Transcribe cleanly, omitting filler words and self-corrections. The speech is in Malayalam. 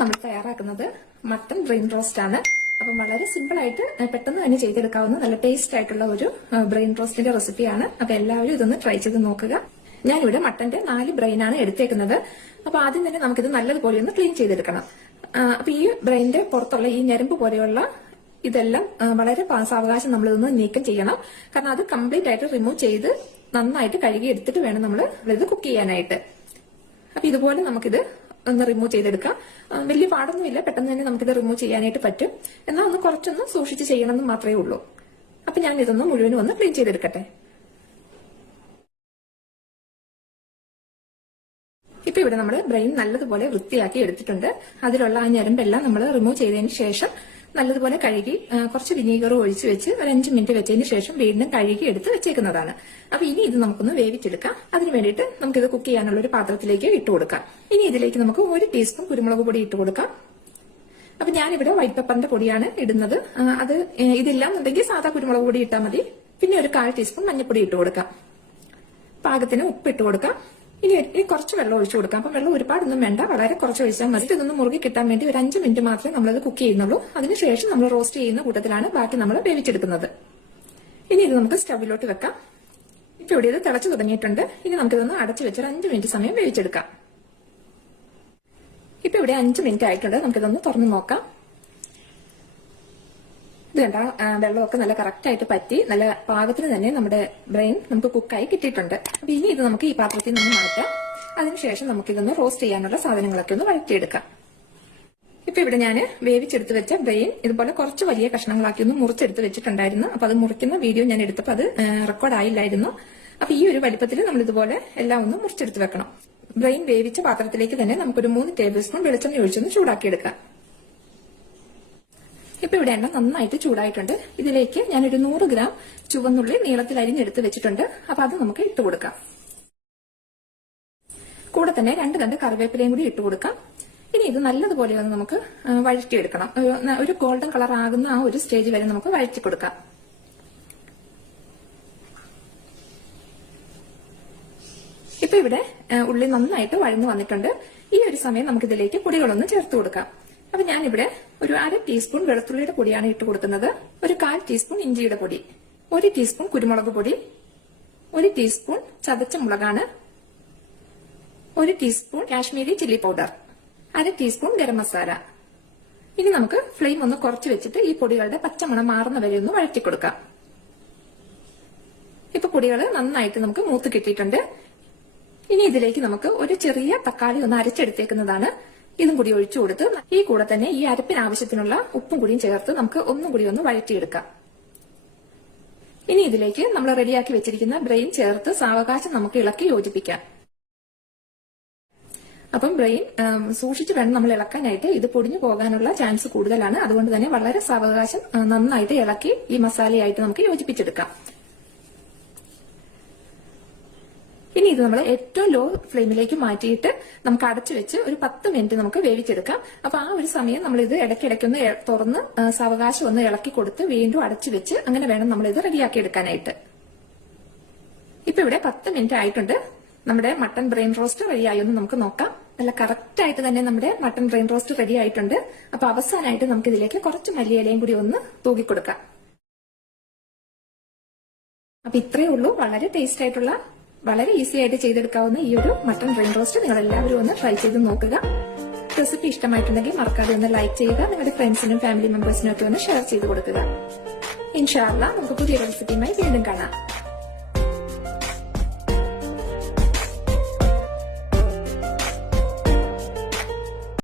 നമ്മൾ തയ്യാറാക്കുന്നത് മട്ടൺ ബ്രെയിൻ റോസ്റ്റ് ആണ്. അപ്പം വളരെ സിമ്പിൾ ആയിട്ട് പെട്ടെന്ന് തന്നെ ചെയ്തെടുക്കാവുന്ന നല്ല ടേസ്റ്റ് ആയിട്ടുള്ള ഒരു ബ്രെയിൻ റോസ്റ്റിന്റെ റെസിപ്പിയാണ്. അപ്പൊ എല്ലാവരും ഇതൊന്ന് ട്രൈ ചെയ്ത് നോക്കുക. ഞാനിവിടെ മട്ടന്റെ 4 ബ്രെയിൻ ആണ് എടുത്തേക്കുന്നത്. അപ്പൊ ആദ്യം തന്നെ നമുക്കിത് നല്ലതുപോലെ ഒന്ന് ക്ലീൻ ചെയ്തെടുക്കണം. അപ്പൊ ഈ ബ്രെയിനിന്റെ പുറത്തുള്ള ഈ ഞരമ്പ് പോലെയുള്ള ഇതെല്ലാം വളരെ സാവകാശം നമ്മളിതൊന്ന് നീക്കം ചെയ്യണം. കാരണം അത് കംപ്ലീറ്റ് ആയിട്ട് റിമൂവ് ചെയ്ത് നന്നായിട്ട് കഴുകി എടുത്തിട്ട് വേണം നമ്മൾ ഇത് കുക്ക് ചെയ്യാനായിട്ട്. അപ്പൊ ഇതുപോലെ നമുക്കിത് ഒന്ന് റിമൂവ് ചെയ്തെടുക്കാം. വലിയ പാടൊന്നുമില്ല, പെട്ടെന്ന് തന്നെ നമുക്കിത് റിമൂവ് ചെയ്യാനായിട്ട് പറ്റും. എന്നാൽ ഒന്ന് കുറച്ചൊന്ന് സൂക്ഷിച്ച് ചെയ്യണമെന്ന് മാത്രമേ ഉള്ളൂ. അപ്പൊ ഞാൻ ഇതൊന്ന് മുഴുവനും ഒന്ന് ക്ലീൻ ചെയ്തെടുക്കട്ടെ. ഇപ്പൊ ഇവിടെ നമ്മൾ ബ്രെയിൻ നല്ലതുപോലെ വൃത്തിയാക്കി എടുത്തിട്ടുണ്ട്. അതിലുള്ള ആ ഞരമ്പെല്ലാം നമ്മൾ റിമൂവ് ചെയ്തതിന് ശേഷം നല്ലതുപോലെ കഴുകി കുറച്ച് വിനീഗർ ഒഴിച്ചു വെച്ച് ഒരു 5 മിനിറ്റ് വെച്ചതിന് ശേഷം വീണ്ടും കഴുകി എടുത്ത് വെച്ചേക്കുന്നതാണ്. അപ്പൊ ഇനി ഇത് നമുക്കൊന്ന് വേവിച്ചെടുക്കാം. അതിന് വേണ്ടിയിട്ട് നമുക്കിത് കുക്ക് ചെയ്യാനുള്ള ഒരു പാത്രത്തിലേക്ക് ഇട്ട് കൊടുക്കാം. ഇനി ഇതിലേക്ക് നമുക്ക് 1 ടീസ്പൂൺ കുരുമുളക് പൊടി ഇട്ട് കൊടുക്കാം. അപ്പൊ ഞാനിവിടെ വൈറ്റ് പെപ്പറിന്റെ പൊടിയാണ് ഇടുന്നത്. അത് ഇതില്ലാന്നുണ്ടെങ്കിൽ സാധാ കുരുമുളക് പൊടി ഇട്ടാൽ മതി. പിന്നെ ഒരു 1/4 ടീസ്പൂൺ മഞ്ഞൾപ്പൊടി ഇട്ട് കൊടുക്കാം. പാകത്തിന് ഉപ്പ് ഇട്ട് കൊടുക്കാം. ഇനി കുറച്ച് വെള്ളം ഒഴിച്ചു കൊടുക്കാം. അപ്പം വെള്ളം ഒരുപാടൊന്നും വേണ്ട, വളരെ കുറച്ച് ഒഴിച്ചാൽ മതി. ഇതൊന്ന് മുറുകി കിട്ടാൻ വേണ്ടി ഒരു 5 മിനിറ്റ് മാത്രമേ നമ്മളത് കുക്ക് ചെയ്യുന്നുള്ളൂ. അതിനുശേഷം നമ്മൾ റോസ്റ്റ് ചെയ്യുന്ന കൂട്ടത്തിലാണ് ബാക്കി നമ്മൾ വേവിച്ചെടുക്കുന്നത്. ഇനി ഇത് നമുക്ക് സ്റ്റവിലോട്ട് വെക്കാം. ഇപ്പൊ ഇവിടെ ഇത് തിളച്ചു തുടങ്ങിയിട്ടുണ്ട്. ഇനി നമുക്കിതൊന്ന് അടച്ചു വെച്ച് 5 മിനിറ്റ് സമയം വേവിച്ചെടുക്കാം. ഇപ്പൊ ഇവിടെ 5 മിനിറ്റ് ആയിട്ടുണ്ട്. നമുക്കിതൊന്ന് തുറന്നു നോക്കാം. ഇത് കണ്ട വെള്ളമൊക്കെ നല്ല കറക്റ്റ് ആയിട്ട് പറ്റി നല്ല പാകത്തിന് തന്നെ നമ്മുടെ ബ്രെയിൻ നമുക്ക് കുക്കായി കിട്ടിയിട്ടുണ്ട്. അപ്പൊ ഇനി ഇത് നമുക്ക് ഈ പാത്രത്തിൽ നിന്ന് മാറ്റാം. അതിനുശേഷം നമുക്കിതൊന്ന് റോസ്റ്റ് ചെയ്യാനുള്ള സാധനങ്ങളൊക്കെ ഒന്ന് വഴറ്റിയെടുക്കാം. ഇപ്പൊ ഇവിടെ ഞാൻ വേവിച്ചെടുത്ത് വെച്ച ബ്രെയിൻ ഇതുപോലെ കുറച്ച് വലിയ കഷ്ണങ്ങളാക്കി ഒന്ന് മുറിച്ചെടുത്ത് വെച്ചിട്ടുണ്ടായിരുന്നു. അപ്പൊ അത് മുറിക്കുന്ന വീഡിയോ ഞാൻ എടുത്തപ്പോൾ അത് റെക്കോർഡ് ആയില്ലായിരുന്നു. അപ്പൊ ഈ ഒരു വലിപ്പത്തിൽ നമ്മൾ ഇതുപോലെ എല്ലാം ഒന്ന് മുറിച്ചെടുത്ത് വെക്കണം. ബ്രെയിൻ വേവിച്ച പാത്രത്തിലേക്ക് തന്നെ നമുക്കൊരു 3 ടേബിൾ സ്പൂൺ വെളിച്ചെണ്ണ ഒഴിച്ചൊന്ന് ചൂടാക്കിയെടുക്കാം. ഇപ്പൊ ഇവിടെ എണ്ണ നന്നായിട്ട് ചൂടായിട്ടുണ്ട്. ഇതിലേക്ക് ഞാനൊരു 100 ഗ്രാം ചുവന്നുള്ളി നീളത്തിൽ അരിഞ്ഞെടുത്ത് വെച്ചിട്ടുണ്ട്. അപ്പൊ അത് നമുക്ക് ഇട്ട് കൊടുക്കാം. കൂടെ തന്നെ 2 തണ്ട് കറിവേപ്പിലയും കൂടി ഇട്ട് കൊടുക്കാം. ഇനി ഇത് നല്ലതുപോലെ ഒന്ന് നമുക്ക് വഴറ്റിയെടുക്കണം. ഒരു ഗോൾഡൻ കളർ ആകുന്ന ആ ഒരു സ്റ്റേജ് വരെ നമുക്ക് വഴറ്റി കൊടുക്കാം. ഇപ്പൊ ഇവിടെ ഉള്ളി നന്നായിട്ട് വഴന്നു വന്നിട്ടുണ്ട്. ഈ ഒരു സമയം നമുക്കിതിലേക്ക് പൊടികളൊന്ന് ചേർത്ത് കൊടുക്കാം. അപ്പൊ ഞാനിവിടെ ഒരു 1/2 ടീസ്പൂൺ വെളുത്തുള്ളിയുടെ പൊടിയാണ് ഇട്ട് കൊടുക്കുന്നത്. ഒരു 1/4 ടീസ്പൂൺ ഇഞ്ചിയുടെ പൊടി, 1 ടീസ്പൂൺ കുരുമുളക് പൊടി, 1 ടീസ്പൂൺ ചതച്ച മുളകാണ്, 1 teaspoon Kashmiri chilli powder, 1/2 teaspoon garam masala. ഇനി നമുക്ക് ഫ്ലെയിം ഒന്ന് കുറച്ച് വെച്ചിട്ട് ഈ പൊടികളുടെ പച്ചമണം മാറുന്ന വരെ ഒന്ന് വഴറ്റി കൊടുക്കാം. ഇപ്പൊ പൊടികൾ നന്നായിട്ട് നമുക്ക് മൂത്ത് കിട്ടിയിട്ടുണ്ട്. ഇനി ഇതിലേക്ക് നമുക്ക് ഒരു ചെറിയ തക്കാളി ഒന്ന് അരച്ചെടുത്തേക്കുന്നതാണ്. ഇതും കൂടി ഒഴിച്ചു കൊടുത്ത് ഈ കൂടെ തന്നെ ഈ അരപ്പിന് ആവശ്യത്തിനുള്ള ഉപ്പും കൂടിയും ചേർത്ത് നമുക്ക് ഒന്നും കൂടി ഒന്ന് വഴറ്റിയെടുക്കാം. ഇനി ഇതിലേക്ക് നമ്മൾ റെഡിയാക്കി വെച്ചിരിക്കുന്ന ബ്രെയിൻ ചേർത്ത് സാവകാശം നമുക്ക് ഇളക്കി യോജിപ്പിക്കാം. അപ്പം ബ്രെയിൻ സൂക്ഷിച്ച് വേണം നമ്മൾ ഇളക്കാനായിട്ട്. ഇത് പൊടിഞ്ഞു പോകാനുള്ള ചാൻസ് കൂടുതലാണ്. അതുകൊണ്ട് തന്നെ വളരെ സാവകാശം നന്നായിട്ട് ഇളക്കി ഈ മസാലയായിട്ട് നമുക്ക് യോജിപ്പിച്ചെടുക്കാം. ഇനി ഇത് നമ്മൾ ഏറ്റവും ലോ ഫ്ലെയിമിലേക്ക് മാറ്റിയിട്ട് നമുക്ക് അടച്ചു വെച്ച് ഒരു 10 മിനിറ്റ് നമുക്ക് വേവിച്ചെടുക്കാം. അപ്പൊ ആ ഒരു സമയം നമ്മൾ ഇത് ഇടയ്ക്കിടയ്ക്കൊന്ന് തുറന്ന് സാവകാശം ഒന്ന് ഇളക്കി കൊടുത്ത് വീണ്ടും അടച്ചു വെച്ച് അങ്ങനെ വേണം നമ്മൾ ഇത് റെഡിയാക്കി എടുക്കാനായിട്ട്. ഇപ്പൊ ഇവിടെ 10 മിനിറ്റ് ആയിട്ടുണ്ട്. നമ്മുടെ മട്ടൺ ബ്രെയിൻ റോസ്റ്റ് റെഡിയായി ഒന്ന് നമുക്ക് നോക്കാം. നല്ല കറക്റ്റ് ആയിട്ട് തന്നെ നമ്മുടെ മട്ടൺ ബ്രെയിൻ റോസ്റ്റ് റെഡി ആയിട്ടുണ്ട്. അപ്പൊ അവസാനമായിട്ട് നമുക്ക് ഇതിലേക്ക് കുറച്ച് മല്ലിയിലയും കൂടി ഒന്ന് തൂക്കിക്കൊടുക്കാം. അപ്പൊ ഇത്രയേ ഉള്ളൂ. വളരെ ടേസ്റ്റ് ആയിട്ടുള്ള വളരെ ഈസി ആയിട്ട് ചെയ്തെടുക്കാവുന്ന ഈ ഒരു മട്ടൺ ബ്രെയിൻ റോസ്റ്റ് നിങ്ങൾ എല്ലാവരും ഒന്ന് ട്രൈ ചെയ്ത് നോക്കുക. റെസിപ്പി ഇഷ്ടമായിട്ടുണ്ടെങ്കിൽ മറക്കാതെ ഒന്ന് ലൈക്ക് ചെയ്യുക. നിങ്ങളുടെ ഫ്രണ്ട്സിനും ഫാമിലി മെമ്പേഴ്സിനും ഒക്കെ ഒന്ന് ഷെയർ ചെയ്ത് കൊടുക്കുക. ഇൻഷാ അല്ലാഹ് നമുക്ക് പുതിയ റെസിപ്പിയുമായി വീണ്ടും കാണാം.